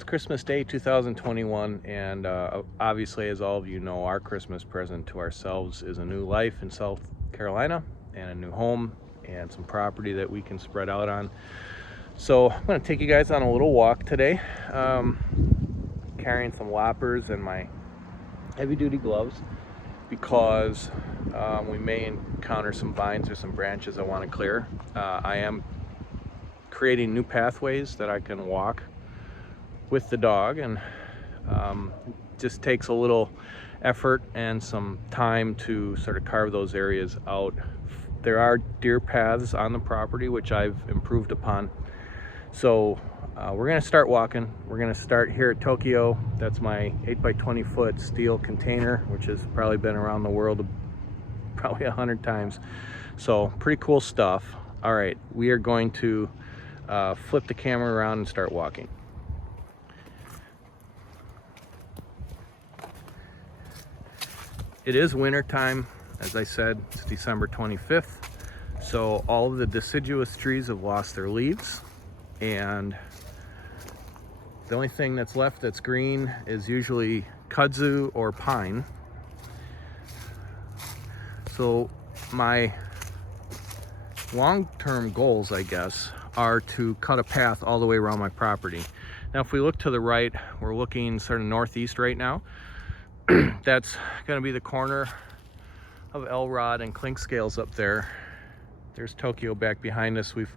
It's Christmas Day 2021, and obviously, as all of you know, our Christmas present to ourselves is a new life in South Carolina and a new home and some property that we can spread out on. So I'm going to take you guys on a little walk today, carrying some loppers and my heavy-duty gloves because we may encounter some vines or some branches I want to clear. I am creating new pathways that I can walk with the dog, and just takes a little effort and some time to sort of carve those areas out. There are deer paths on the property which I've improved upon, so we're going to start walking. We're going to start here at Tokyo. That's my 8x20 foot steel container, which has probably been around the world probably 100 times. So pretty cool stuff. All right, we are going to flip the camera around and start walking. It is winter time, as I said. It's December 25th, so all of the deciduous trees have lost their leaves, and the only thing that's left that's green is usually kudzu or pine. So my long-term goals, I guess, are to cut a path all the way around my property. Now, if we look to the right, we're looking sort of northeast right now. That's going to be the corner of Elrod and Clinkscales up there. There's Tokyo back behind us. We've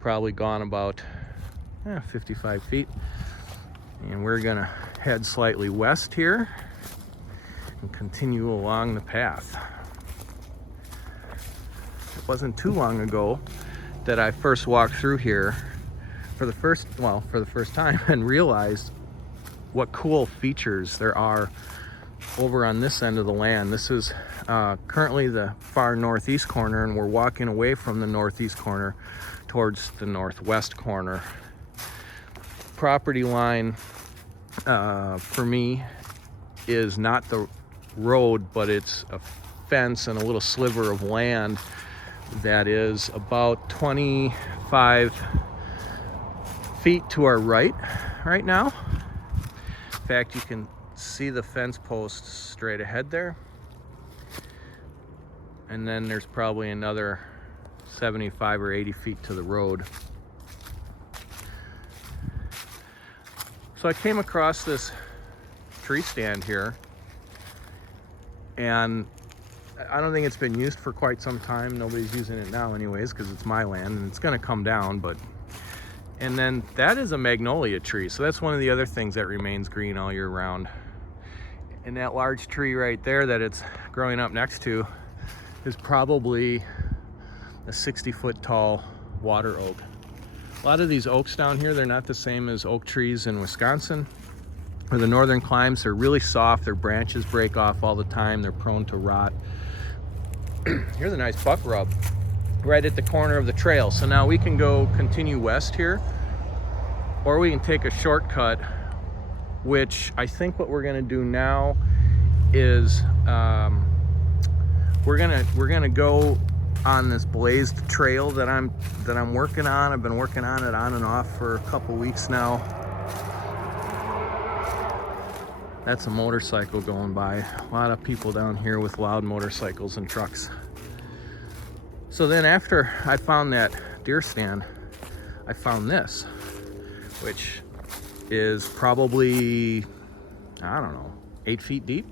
probably gone about 55 feet. And we're going to head slightly west here and continue along the path. It wasn't too long ago that I first walked through here for the first time and realized what cool features there are over on this end of the land. This is currently the far northeast corner, and we're walking away from the northeast corner towards the northwest corner. Property line for me is not the road, but it's a fence and a little sliver of land that is about 25 feet to our right now. In fact, you can see the fence post straight ahead there, and then there's probably another 75 or 80 feet to the road. So I came across this tree stand here, and I don't think it's been used for quite some time. Nobody's using it now anyways, because it's my land and it's going to come down. And then that is a magnolia tree, so that's one of the other things that remains green all year round. And that large tree right there that it's growing up next to is probably a 60-foot tall water oak. A lot of these oaks down here, they're not the same as oak trees in Wisconsin or the northern climes. They're really soft. Their branches break off all the time. They're prone to rot. Here's a nice buck rub right at the corner of the trail. So now we can go continue west here, or we can take a shortcut, which I think what we're gonna do now is we're gonna go on this blazed trail that I'm working on. I've been working on it on and off for a couple weeks now. That's a motorcycle going by. A lot of people down here with loud motorcycles and trucks. So then after I found that deer stand, I found this, which is probably, I don't know, 8 feet deep.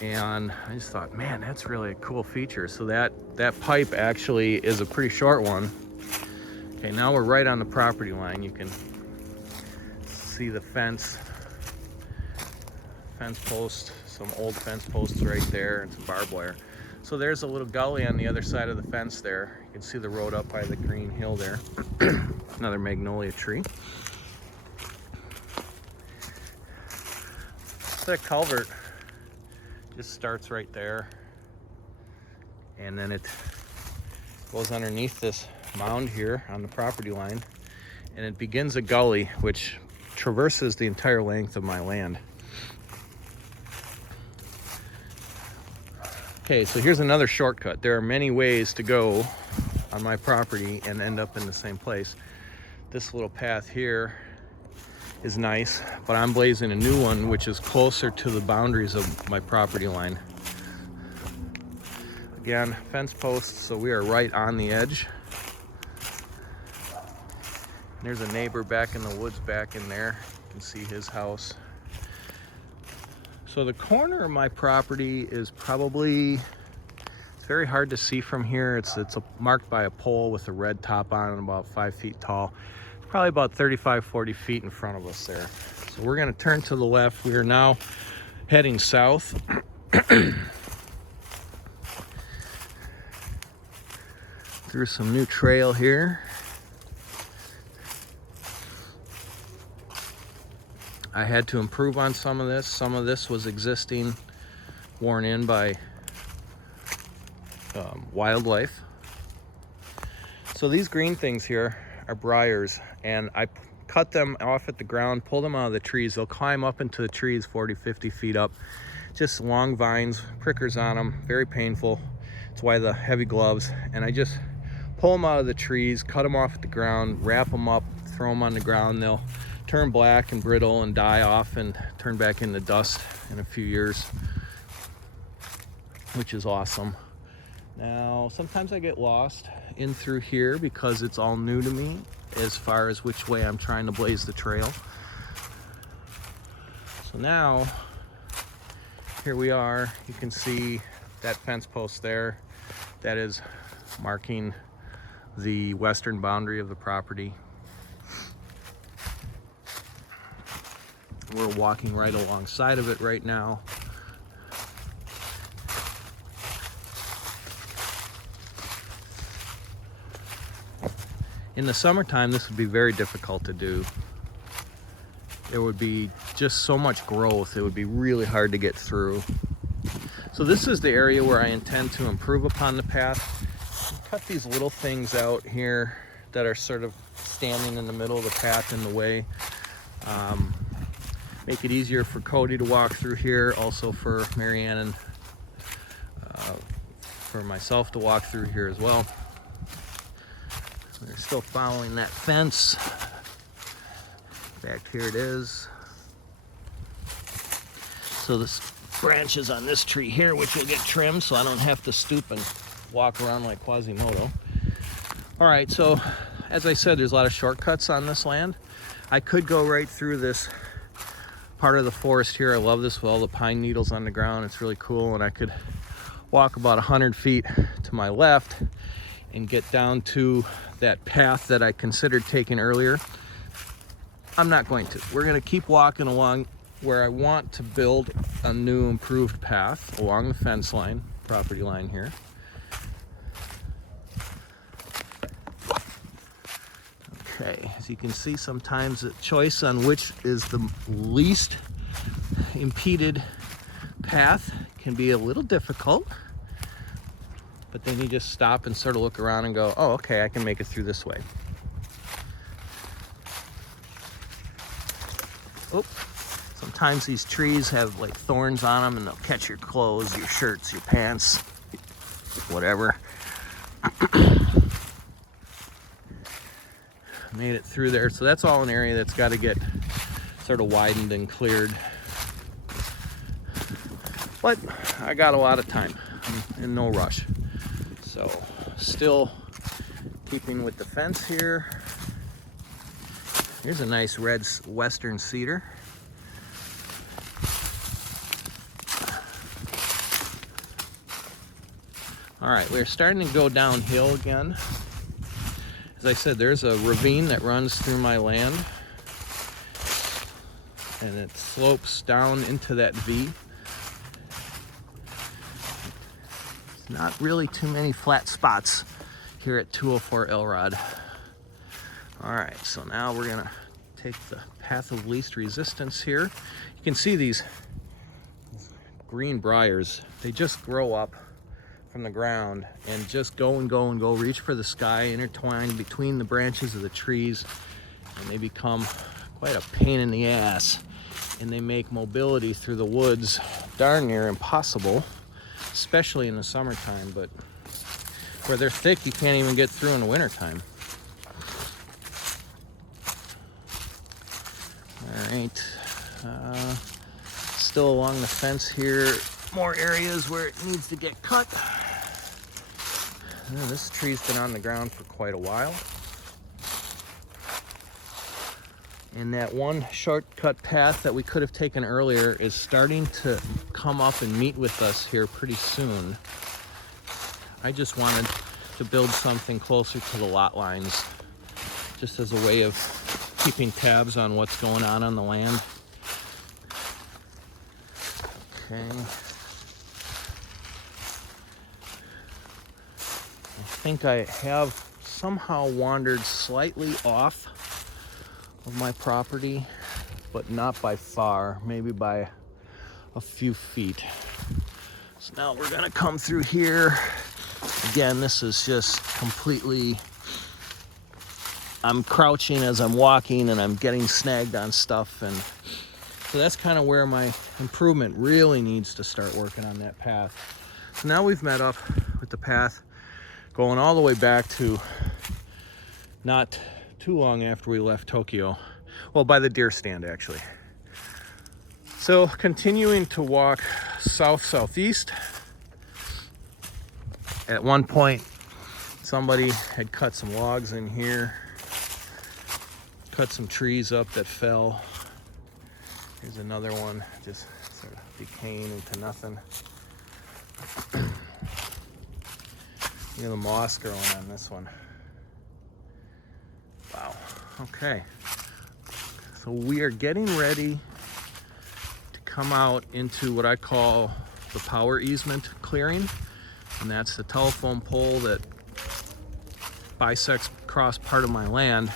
And I just thought, man, that's really a cool feature. So that pipe actually is a pretty short one. Okay, now we're right on the property line. You can see the fence post, some old fence posts right there, and some barbed wire. So there's a little gully on the other side of the fence there. You can see the road up by the green hill there. Another magnolia tree. That culvert just starts right there, and then it goes underneath this mound here on the property line, and it begins a gully which traverses the entire length of my land. Okay, so here's another shortcut. There are many ways to go on my property and end up in the same place. This little path here is nice, but I'm blazing a new one which is closer to the boundaries of my property line. Again, fence posts, so we are right on the edge. There's a neighbor back in the woods back in there. You can see his house. So the corner of my property is probably, it's very hard to see from here. It's marked by a pole with a red top on it, about 5 feet tall. It's probably about 35-40 feet in front of us there. So we're gonna turn to the left. We are now heading south. Through some new trail here. I had to improve on some of this. Some of this was existing, worn in by wildlife. So these green things here are briars, and I cut them off at the ground, pull them out of the trees. They'll climb up into the trees 40-50 feet up. Just long vines, prickers on them, very painful. That's why the heavy gloves. And I just pull them out of the trees, cut them off at the ground, wrap them up, throw them on the ground. They'll turn black and brittle and die off and turn back into dust in a few years, which is awesome. Now, sometimes I get lost in through here because it's all new to me as far as which way I'm trying to blaze the trail. So now, here we are. You can see that fence post there. That is marking the western boundary of the property. We're walking right alongside of it right now. In the summertime, this would be very difficult to do. There would be just so much growth, it would be really hard to get through. So this is the area where I intend to improve upon the path. Cut these little things out here that are sort of standing in the middle of the path in the way. Make it easier for Cody to walk through here, also for Marianne and for myself to walk through here as well. They're still following that fence. In fact, here it is. So this branches on this tree here, which will get trimmed so I don't have to stoop and walk around like Quasimodo. All right, so as I said, there's a lot of shortcuts on this land. I could go right through this part of the forest here. I love this with all the pine needles on the ground. It's really cool, and I could walk about 100 feet to my left and get down to that path that I considered taking earlier. I'm not going to. We're going to keep walking along where I want to build a new improved path along the fence line, property line here. Okay, as you can see, sometimes the choice on which is the least impeded path can be a little difficult, but then you just stop and sort of look around and go, oh, okay, I can make it through this way. Oh, sometimes these trees have like thorns on them and they'll catch your clothes, your shirts, your pants, whatever. Made it through there. So that's all an area that's got to get sort of widened and cleared. But I got a lot of time and no rush. So still keeping with the fence here. Here's a nice red western cedar. All right, we're starting to go downhill again. As I said, there's a ravine that runs through my land, and it slopes down into that V. There's not really too many flat spots here at 204 Elrod. All right, so now we're gonna take the path of least resistance here. You can see these green briars. They just grow up from the ground and just go and go and go, reach for the sky, intertwine between the branches of the trees, and they become quite a pain in the ass, and they make mobility through the woods darn near impossible, especially in the summertime. But where they're thick, you can't even get through in the wintertime. right. Still along the fence here, more areas where it needs to get cut. This tree's been on the ground for quite a while. And that one shortcut path that we could have taken earlier is starting to come up and meet with us here pretty soon. I just wanted to build something closer to the lot lines, just as a way of keeping tabs on what's going on the land. Okay. I think I have somehow wandered slightly off of my property, but not by far, maybe by a few feet. So now we're gonna come through here. Again, this is just completely, I'm crouching as I'm walking and I'm getting snagged on stuff, and so that's kind of where my improvement really needs to start working on that path. So now we've met up with the path going all the way back to not too long after we left Tokyo. Well, by the deer stand, actually. So continuing to walk south-southeast. At one point, somebody had cut some logs in here, cut some trees up that fell. Here's another one, just sort of decaying into nothing. Look at the moss growing on this one. Wow, okay. So we are getting ready to come out into what I call the power easement clearing. And that's the telephone pole that bisects across part of my land.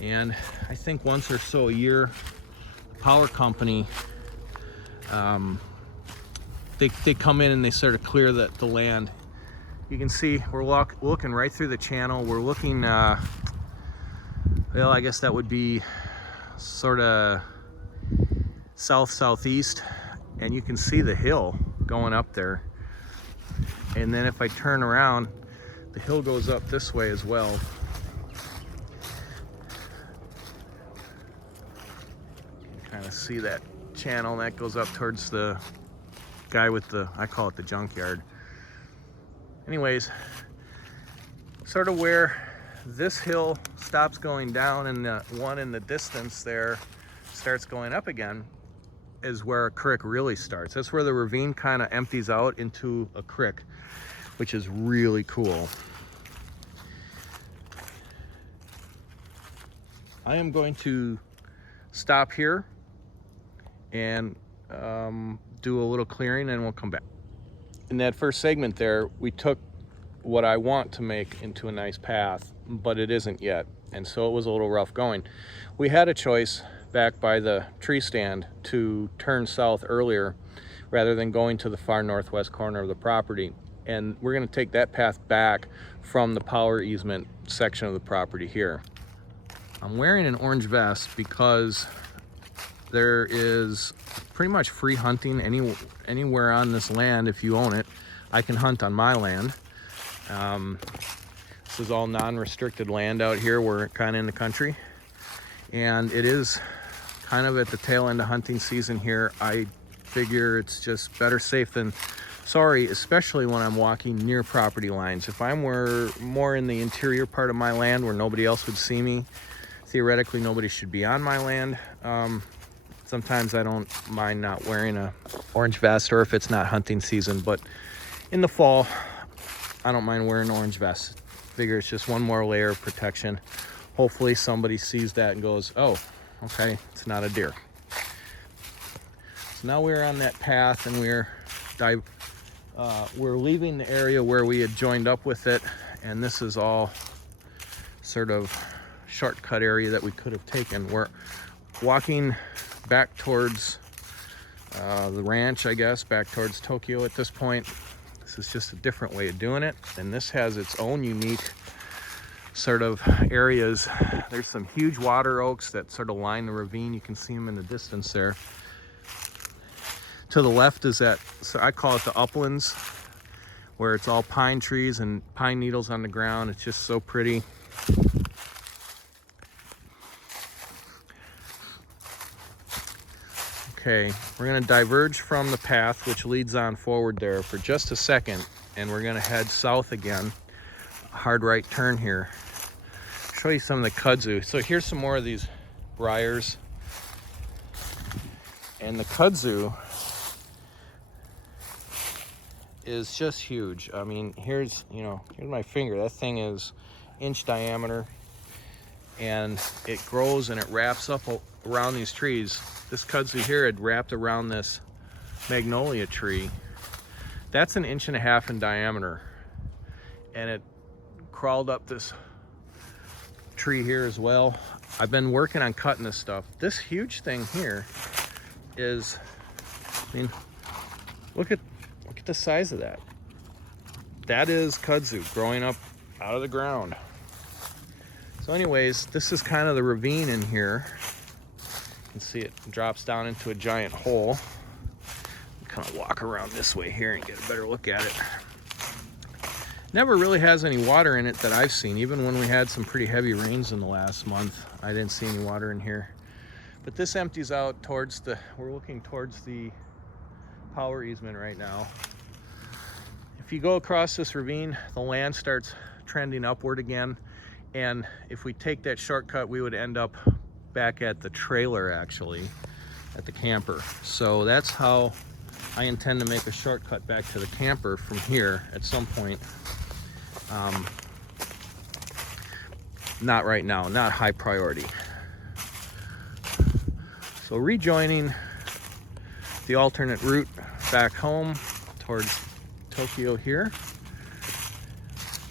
And I think once or so a year, the power company, they come in and they sort of clear the land. You can see we're looking right through the channel. We're looking, well, I guess that would be sort of south-southeast, and you can see the hill going up there. And then if I turn around, the hill goes up this way as well. You can kind of see that channel that goes up towards the guy with the, I call it the junkyard. Anyways, sort of where this hill stops going down and the one in the distance there starts going up again is where a creek really starts. That's where the ravine kind of empties out into a creek, which is really cool. I am going to stop here and do a little clearing and we'll come back. In that first segment there, we took what I want to make into a nice path, but it isn't yet. And so it was a little rough going. We had a choice back by the tree stand to turn south earlier rather than going to the far northwest corner of the property. And we're gonna take that path back from the power easement section of the property here. I'm wearing an orange vest because there is pretty much free hunting anywhere on this land. If you own it, I can hunt on my land. This is all non-restricted land out here. We're kind of in the country, and it is kind of at the tail end of hunting season here. I figure it's just better safe than sorry, especially when I'm walking near property lines. If I were more in the interior part of my land where nobody else would see me, theoretically nobody should be on my land. Sometimes I don't mind not wearing a orange vest, or if it's not hunting season, but in the fall, I don't mind wearing an orange vest. Figure it's just one more layer of protection. Hopefully somebody sees that and goes, oh, okay, it's not a deer. So now we're on that path and we're leaving the area where we had joined up with it, and this is all sort of shortcut area that we could have taken. We're walking back towards the ranch, I guess, back towards Tokyo at this point. This is just a different way of doing it, and this has its own unique sort of areas. There's some huge water oaks that sort of line the ravine. You can see them in the distance there. To the left is that, so I call it the uplands, where it's all pine trees and pine needles on the ground. It's just so pretty. Okay, we're gonna diverge from the path which leads on forward there for just a second, and we're gonna head south again. Hard right turn here. Show you some of the kudzu. So here's some more of these briars. And the kudzu is just huge. I mean, here's my finger. That thing is inch diameter, and it grows and it wraps up around these trees. This kudzu here had wrapped around this magnolia tree. That's an inch and a half in diameter, and it crawled up this tree here as well. I've been working on cutting this stuff. This huge thing here is, I mean, look at the size of that. That is kudzu growing up out of the ground. So anyways, this is kind of the ravine in here. You can see it drops down into a giant hole. Kind of walk around this way here and get a better look at it. Never really has any water in it that I've seen. Even when we had some pretty heavy rains in the last month, I didn't see any water in here. But this empties out towards we're looking towards the power easement right now. If you go across this ravine, the land starts trending upward again. And if we take that shortcut, we would end up back at the trailer, actually, at the camper. So that's how I intend to make a shortcut back to the camper from here at some point. Not right now, not high priority. So rejoining the alternate route back home towards Tokyo here.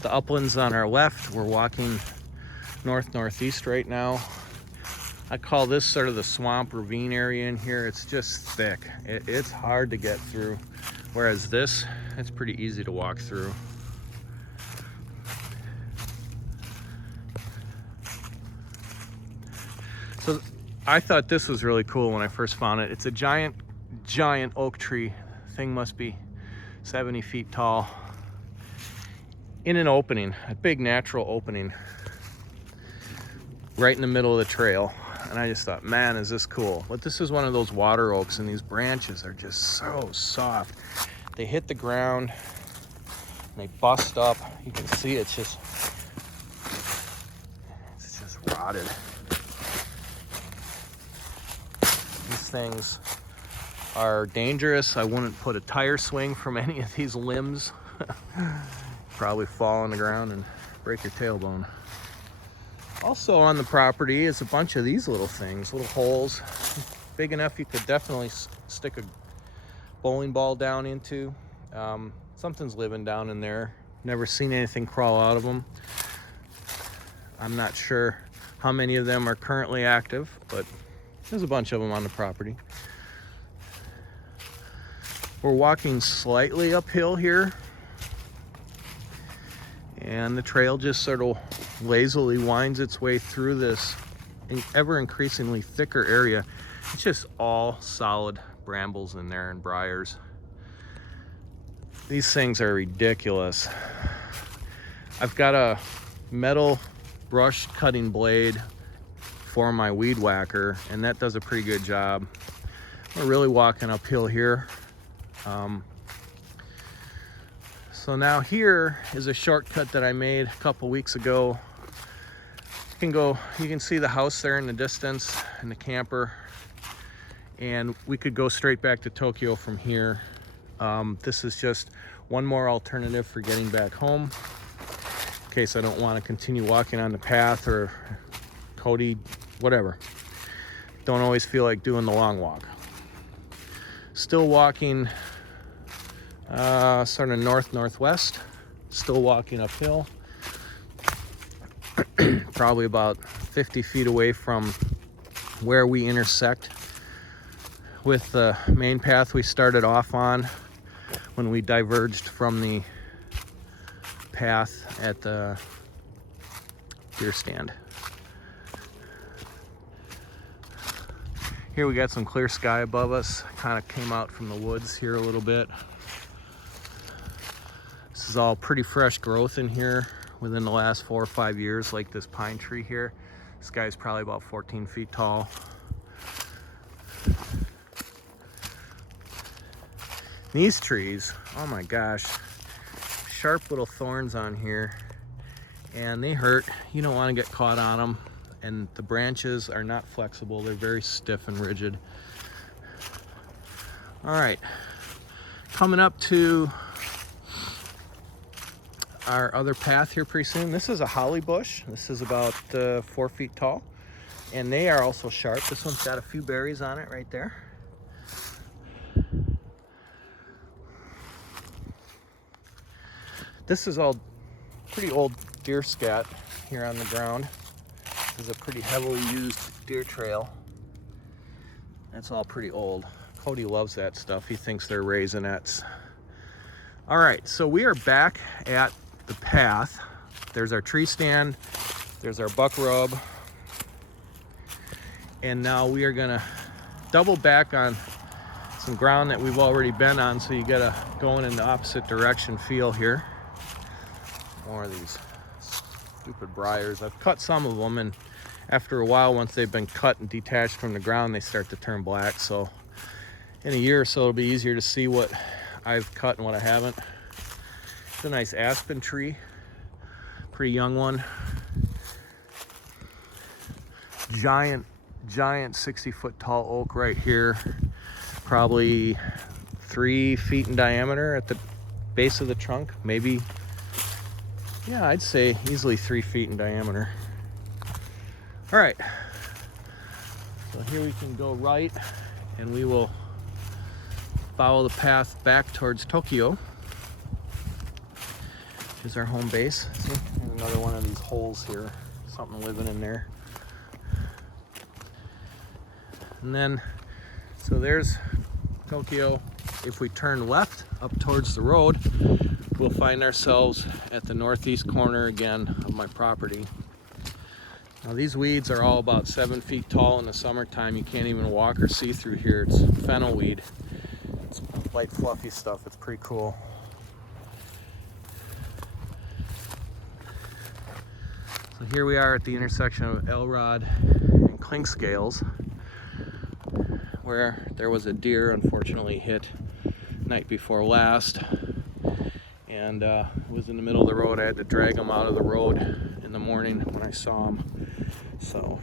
The uplands on our left, we're walking north-northeast right now. I call this sort of the swamp ravine area in here. It's just thick. It's hard to get through. Whereas this, it's pretty easy to walk through. So I thought this was really cool when I first found it. It's a giant oak tree. Thing must be 70 feet tall. In an opening, a big natural opening, right in the middle of the trail. And I just thought, man, is this cool. But this is one of those water oaks, and these branches are just so soft. They hit the ground, and they bust up. You can see it's just rotted. These things are dangerous. I wouldn't put a tire swing from any of these limbs. Probably fall on the ground and break your tailbone. Also on the property is a bunch of these little things, little holes, big enough you could definitely stick a bowling ball down into. Something's living down in there. Never seen anything crawl out of them. I'm not sure how many of them are currently active, but there's a bunch of them on the property. We're walking slightly uphill here, and the trail just sort of lazily winds its way through this ever increasingly thicker area. It's just all solid brambles in there and briars. These things are ridiculous. I've got a metal brush cutting blade for my weed whacker, and that does a pretty good job. We're really walking uphill here. So now here is a shortcut that I made a couple weeks ago. You can see the house there in the distance and the camper, and we could go straight back to Tokyo from here. This is just one more alternative for getting back home in case I don't want to continue walking on the path, or Cody, whatever. Don't always feel like doing the long walk. Still walking sort of north-northwest, still walking uphill. Probably about 50 feet away from where we intersect with the main path we started off on when we diverged from the path at the deer stand. Here we got some clear sky above us. Kind of came out from the woods here a little bit. This is all pretty fresh growth in here within the last 4 or 5 years, like this pine tree here. This guy's probably about 14 feet tall. These trees, oh my gosh, sharp little thorns on here, and they hurt. You don't want to get caught on them, and the branches are not flexible. They're very stiff and rigid. All right, coming up to our other path here pretty soon. This is a holly bush. This is about 4 feet tall, and they are also sharp. This one's got a few berries on it right there. This is all pretty old deer scat here on the ground. This is a pretty heavily used deer trail. That's all pretty old. Cody loves that stuff. He thinks they're raisinets. All right, so we are back at the path. There's our tree stand. There's our buck rub. And now we are gonna double back on some ground that we've already been on, so you get a going in the opposite direction feel here. More of these stupid briars. I've cut some of them, and after a while, once they've been cut and detached from the ground, they start to turn black. So in a year or so, it'll be easier to see what I've cut and what I haven't. It's a nice aspen tree, pretty young one. Giant 60-foot tall oak right here, probably 3 feet in diameter at the base of the trunk, maybe. Yeah, I'd say easily 3 feet in diameter. All right, so here we can go right, and we will follow the path back towards Tokyo, which is our home base. See, there's another one of these holes here, something living in there. And then, so there's Tokyo. If we turn left up towards the road, we'll find ourselves at the northeast corner again of my property. Now these weeds are all about 7 feet tall in the summertime. You can't even walk or see through here. It's fennel weed. It's light fluffy stuff. It's pretty cool. So here we are at the intersection of Elrod and Clinkscales, where there was a deer unfortunately hit night before last, and it was in the middle of the road. I had to drag him out of the road in the morning when I saw him. So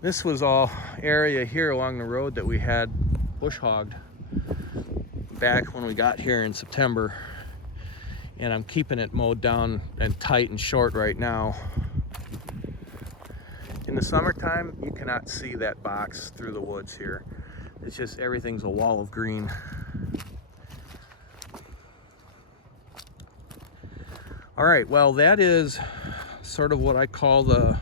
this was all area here along the road that we had bush hogged back when we got here in September, and I'm keeping it mowed down and tight and short right now. In the summertime, you cannot see that box through the woods here. It's just, everything's a wall of green. All right, well, that is sort of what I call the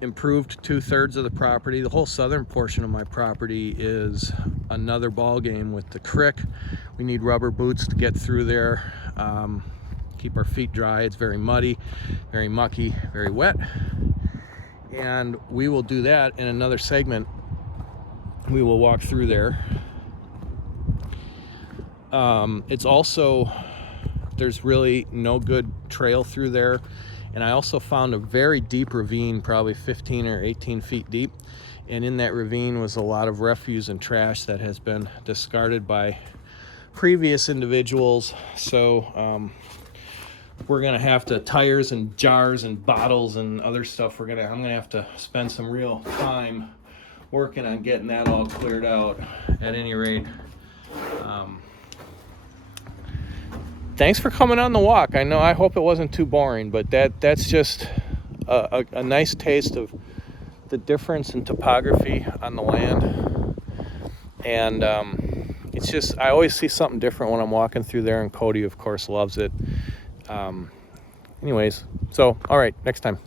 improved 2/3 of the property. The whole southern portion of my property is another ball game with the creek. We need rubber boots to get through there. Keep our feet dry. It's very muddy, very mucky, very wet. And we will do that in another segment. We will walk through there. It's also, there's really no good trail through there. And I also found a very deep ravine, probably 15 or 18 feet deep. And in that ravine was a lot of refuse and trash that has been discarded by previous individuals. So we're gonna have to, tires and jars and bottles and other stuff, I'm gonna have to spend some real time working on getting that all cleared out. At any rate, thanks for coming on the walk. I hope it wasn't too boring, but that's just a nice taste of the difference in topography on the land. And it's just, I always see something different when I'm walking through there, and Cody, of course, loves it. Anyways, so, all right, next time.